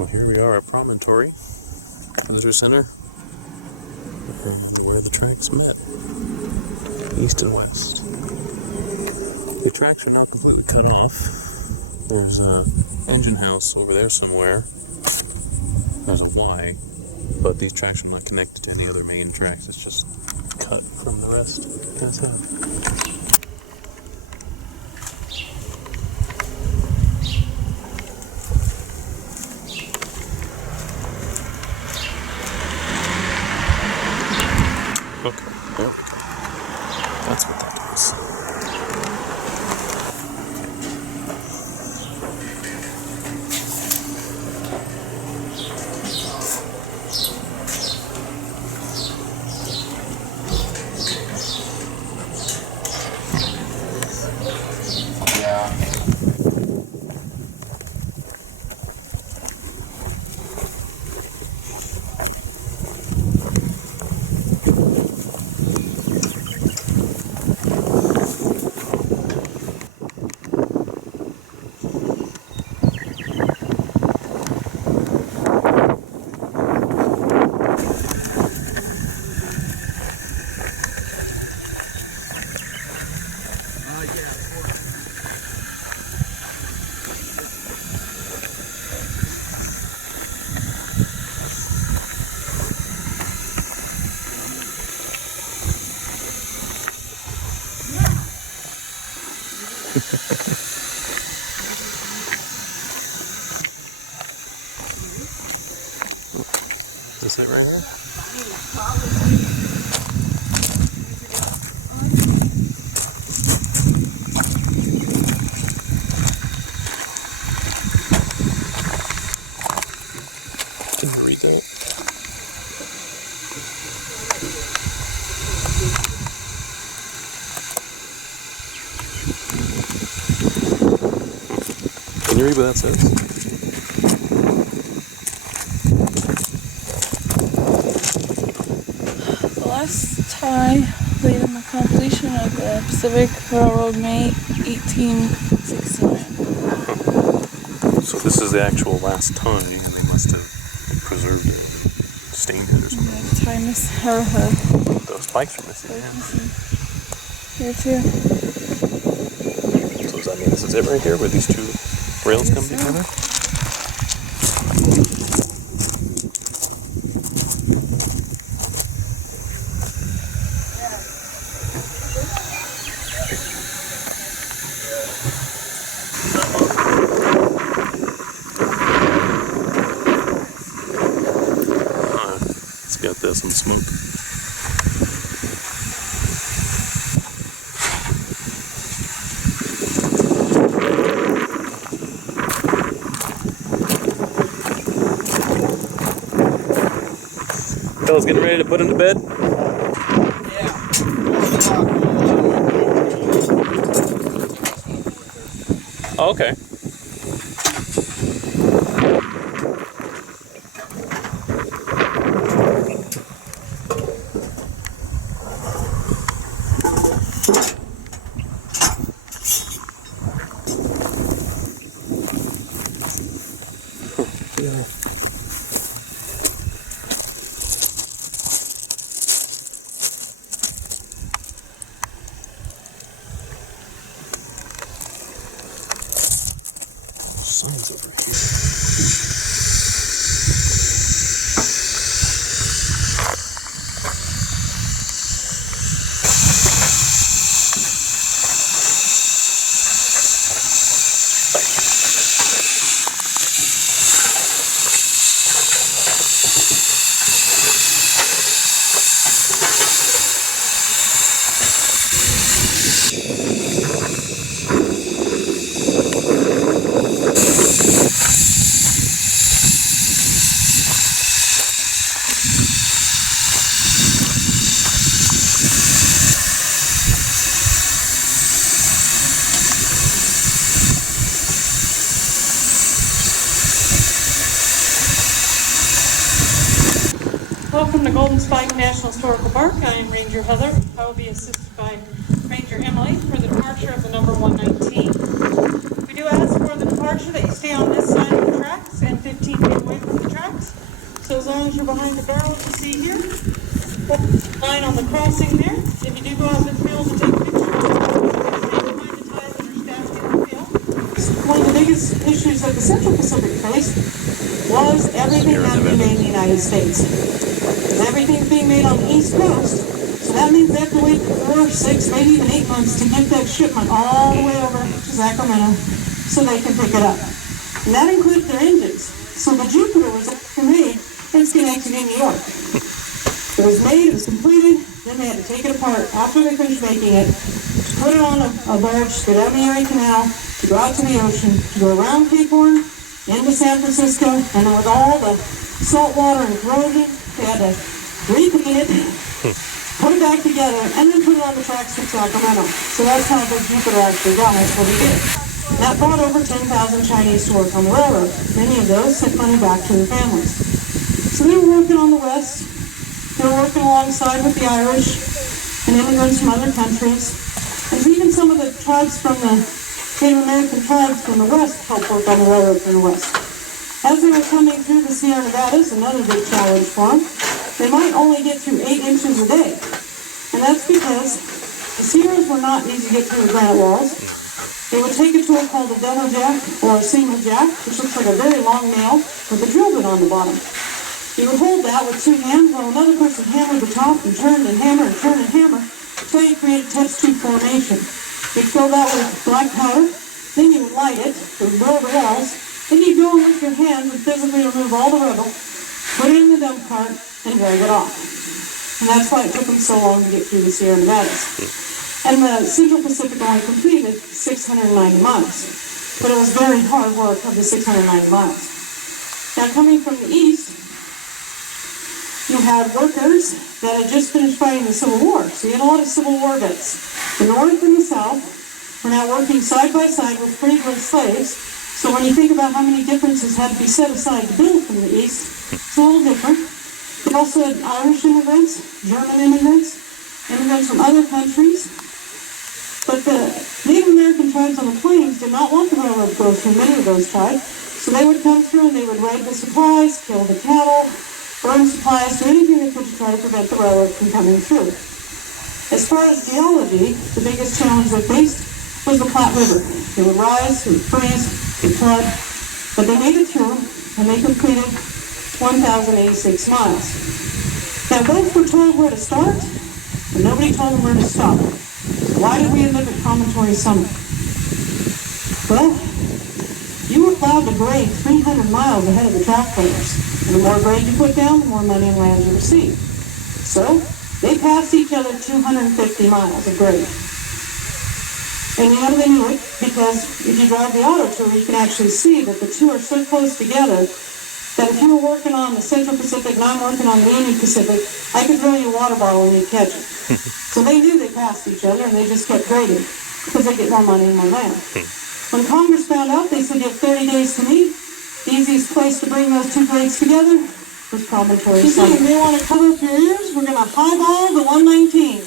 Well, here we are at Promontory Visitor Center, and where the tracks met, east and west. The tracks are not completely cut off. There's a engine house over there somewhere. There's a Y, but these tracks are not connected to any other main tracks. It's just cut from the rest. Okay, there we go. That's what that is. Is this it right here? Can you read that? Can you read what that says? The last tie laid in the completion of the Pacific Railroad, May 1869. So this is the actual last ton. They must have preserved it, stained it or something. Yeah, the tie miss Those spikes are missing, yeah. Here too. So does that mean this is it right here, where these two rails come together? It's got this and smoke. Fellas getting ready to put him to bed? Yeah. Oh, okay. Yeah. Signs over here. Welcome to Golden Spike National Historical Park. I am Ranger Heather. I will be assisted by Ranger Emily for the departure of the number 119. We do ask for the departure that you stay on this side of the tracks and 15 feet away long as you're behind the barrel, you see here. Line on the crossing there. If you do go out in the field and take pictures, behind the ties that are stashed in the field. One of the biggest issues that the Central Pacific faced was everything had to be made in the United States. Because everything's being made on the East Coast, so that means they have to wait 4, 6, maybe even 8 months to get that shipment all the way over to Sacramento so they can pick it up. And that includes their engines. So the Jupiter was actually made in Schenectady, New York. It was made, it was completed, then they had to take it apart after they finished making it, to put it on a barge, to go down the Erie Canal, to go out to the ocean, to go around Cape Horn, into San Francisco, and then with all the salt water and corrosion, they had to repaint it, put it back together, and then put it on the tracks for Sacramento. So that's how the Jupiter actually got us what he did. That brought over 10,000 Chinese to work on the railroad. Many of those sent money back to their families. So they were working on the west. They were working alongside with the Irish and immigrants from other countries. And even some of the tribes from the Native American tribes from the west helped work on the railroad from the west. As they were coming through the Sierra Nevadas, another big challenge for them, they might only get through 8 inches a day. And that's because the Sierras were not easy to get through the granite walls. They would take a tool called a double jack or a single jack, which looks like a very long nail with a drill bit on the bottom. You would hold that with 2 hands while another person hammered the top and turned and hammered and turned and hammered until you created test tube formation. You'd fill that with black powder, then you would light it, it would blow the walls, then you'd go with your hands and physically remove all the rubble, put it in the dump cart, and drag it off. And that's why it took them so long to get through the Sierra Nevadas. And the Central Pacific only completed 690 miles. But it was very hard work of the 690 miles. Now coming from the east, you had workers that had just finished fighting the Civil War. So you had a lot of Civil War vets. The North and the South were now working side by side with freedmen slaves. So when you think about how many differences had to be set aside to build from the east, it's a little different. You also had Irish immigrants, German immigrants, immigrants from other countries. But the Native American tribes on the plains did not want the railroad to go through many of those tribes. So they would come through and they would raid the supplies, kill the cattle, burn supplies, do anything they could to try to prevent the railroad from coming through. As far as geology, the biggest challenge they faced was the Platte River. It would rise, it would freeze, it would flood, but they made it through and they completed 1,086 miles. Now both were told where to start, but nobody told them where to stop. Why did we end up at Promontory Summit? Well, you were allowed to grade 300 miles ahead of the track players. And the more grade you put down, the more money and land you receive. So, they passed each other 250 miles of grade. And you know they knew it because if you drive the auto tour, you can actually see that the two are so close together that if you were working on the Central Pacific and I'm working on the Indian Pacific, I could throw you a water bottle and you'd catch it. So they knew they passed each other and they just kept grading because they get more money and more land. When Congress found out, they said you have 30 days to meet. The easiest place to bring those two grades together was Promontory Summit. You may want to cover up your ears. We're going to highball the 119.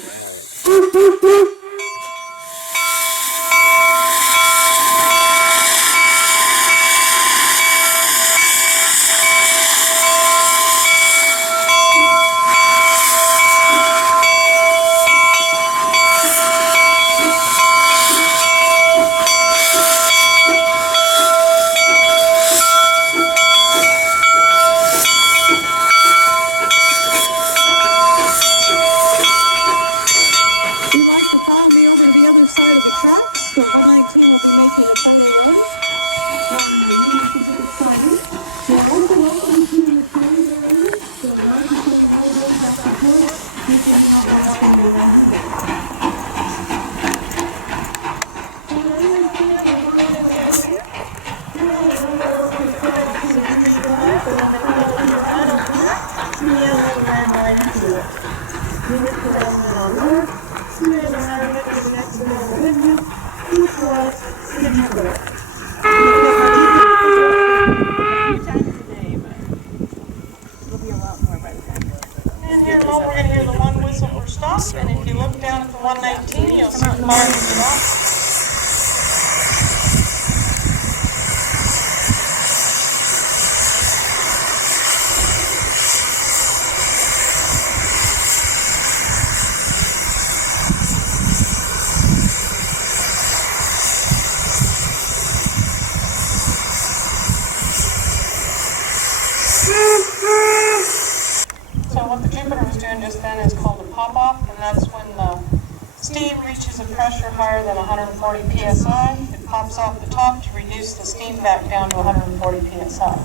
And if you look down at the 119, you'll see the mark is off. then is called a pop-off, and that's when the steam reaches a pressure higher than 140 psi. It pops off the top to reduce the steam back down to 140 psi.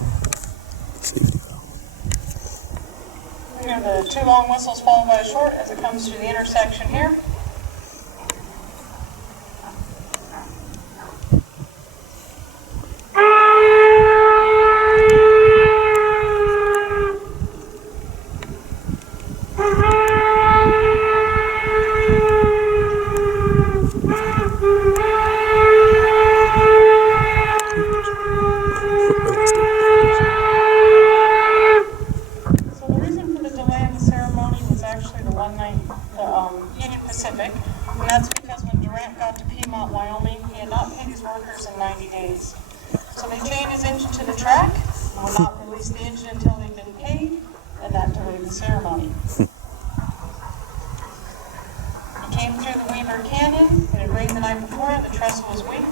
We hear the two long whistles followed by a short as it comes through the intersection here. Union Pacific, and that's because when Durant got to Piedmont, Wyoming, he had not paid his workers in 90 days. So they chained his engine to the track, and would not release the engine until they'd been paid, and that delayed the ceremony. He came through the Weaver Canyon. It had rained the night before, and the trestle was weak.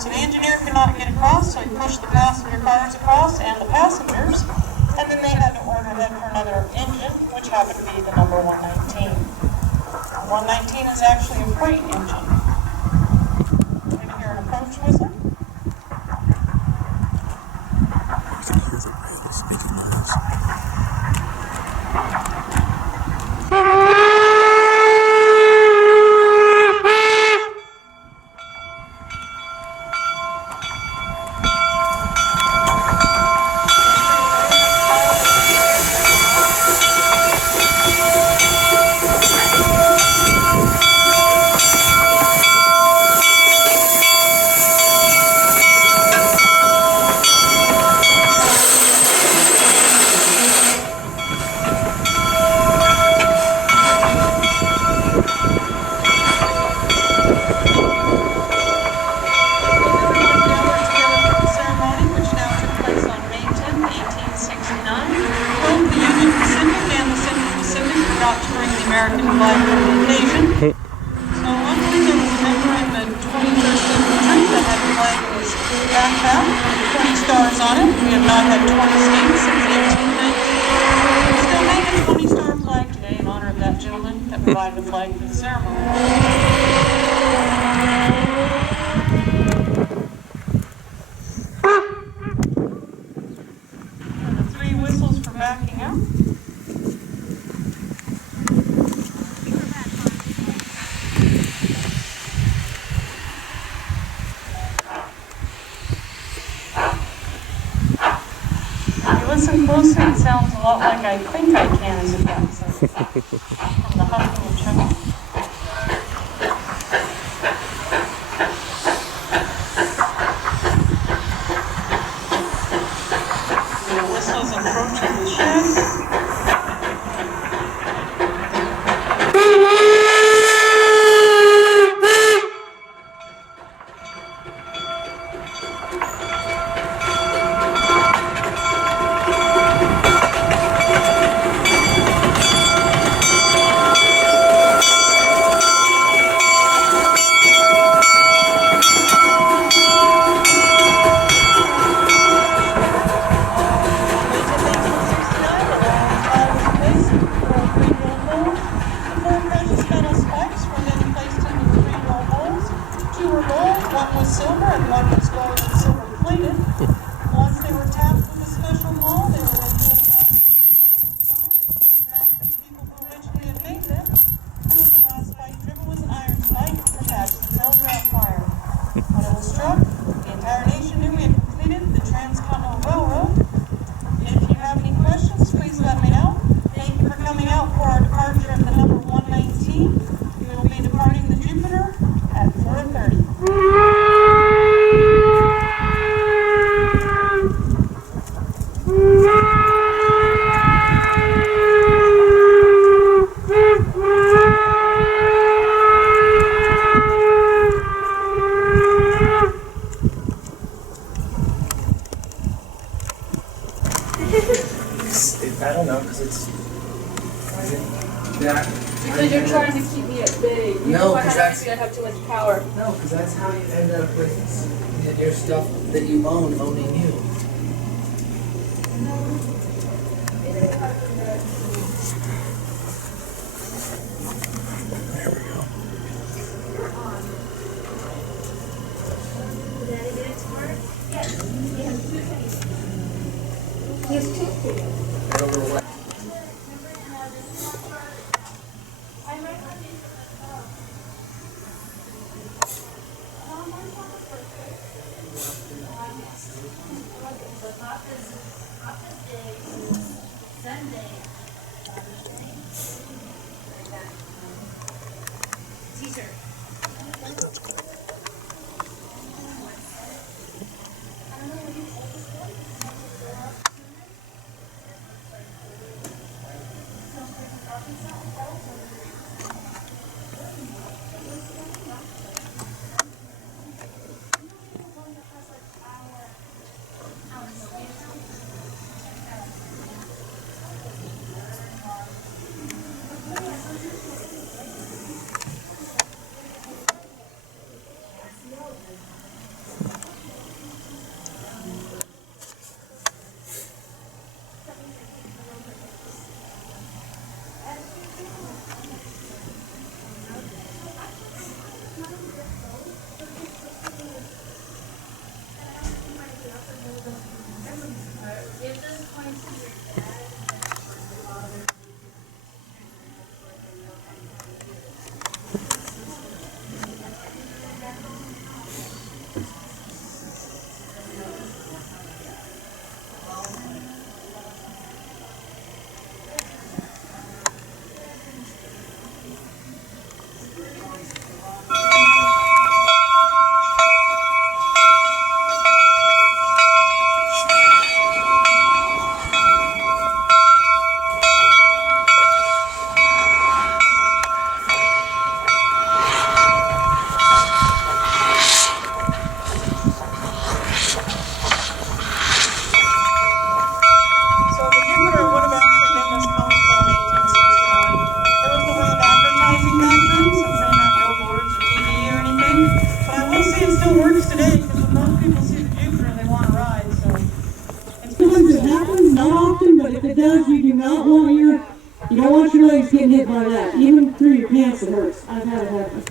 So the engineer could not get across, so he pushed the passenger cars across and the passengers, and then they had to order ahead for another engine, which happened to be the number 119. 119 is actually a freight engine. We're going to hear an approach whistle. You can hear the rails making noise. American flag for the occasion. So luckily there was a member in the 21st Infantry that had a flag in his backpack, 20 stars on it. We have not had 20 states since 1819. We still make a 20-star flag today in honor of that gentleman that provided the flag for the ceremony. And the 3 whistles for backing up. Listen closely, it sounds a lot like I think I can as a cat. From the huffing and chuckling. The whistles approaching the shed. One was silver and one was gold and silver plated. Once they were tapped with a special ball, they were then pulled out and back to the people who originally had made them. And the last spike dribble was an iron spike attached to the telegraph wire. When it was struck, the entire nation knew we had completed the Transcontinental Railroad. If you have any questions, please let me know. Thank you for coming out for our departure of the number 119. We will be departing the Jupiter at 4:30. I don't know, because it's... Because you're trying to keep me at bay. No, because that's... I have too much power. No, because that's how you end up with your stuff that you own owning you. That's cool. So the Jupiter would have actually been this colorful in 1869. It was the way of advertising back then, since they didn't have billboards or TV or anything. But I will say it still works today, because when most people see the Jupiter, they want to ride, so. Sometimes it happens, not often, but if it does, you do not want your legs getting hit by that. Even through your pants it hurts. I've had it happen.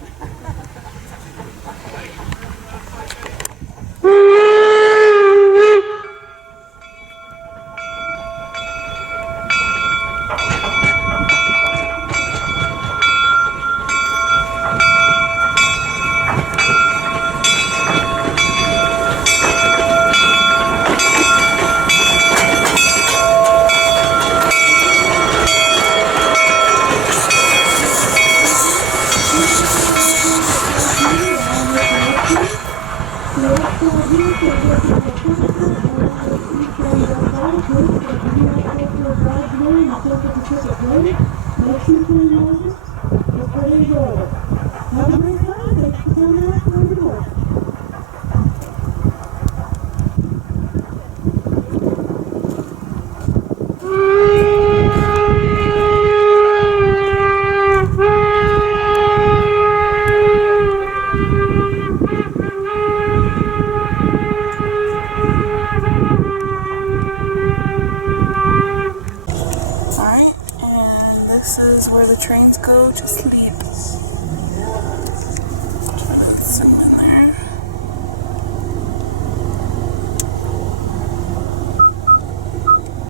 Alright, and this is where the trains go to sleep. Zoom in there.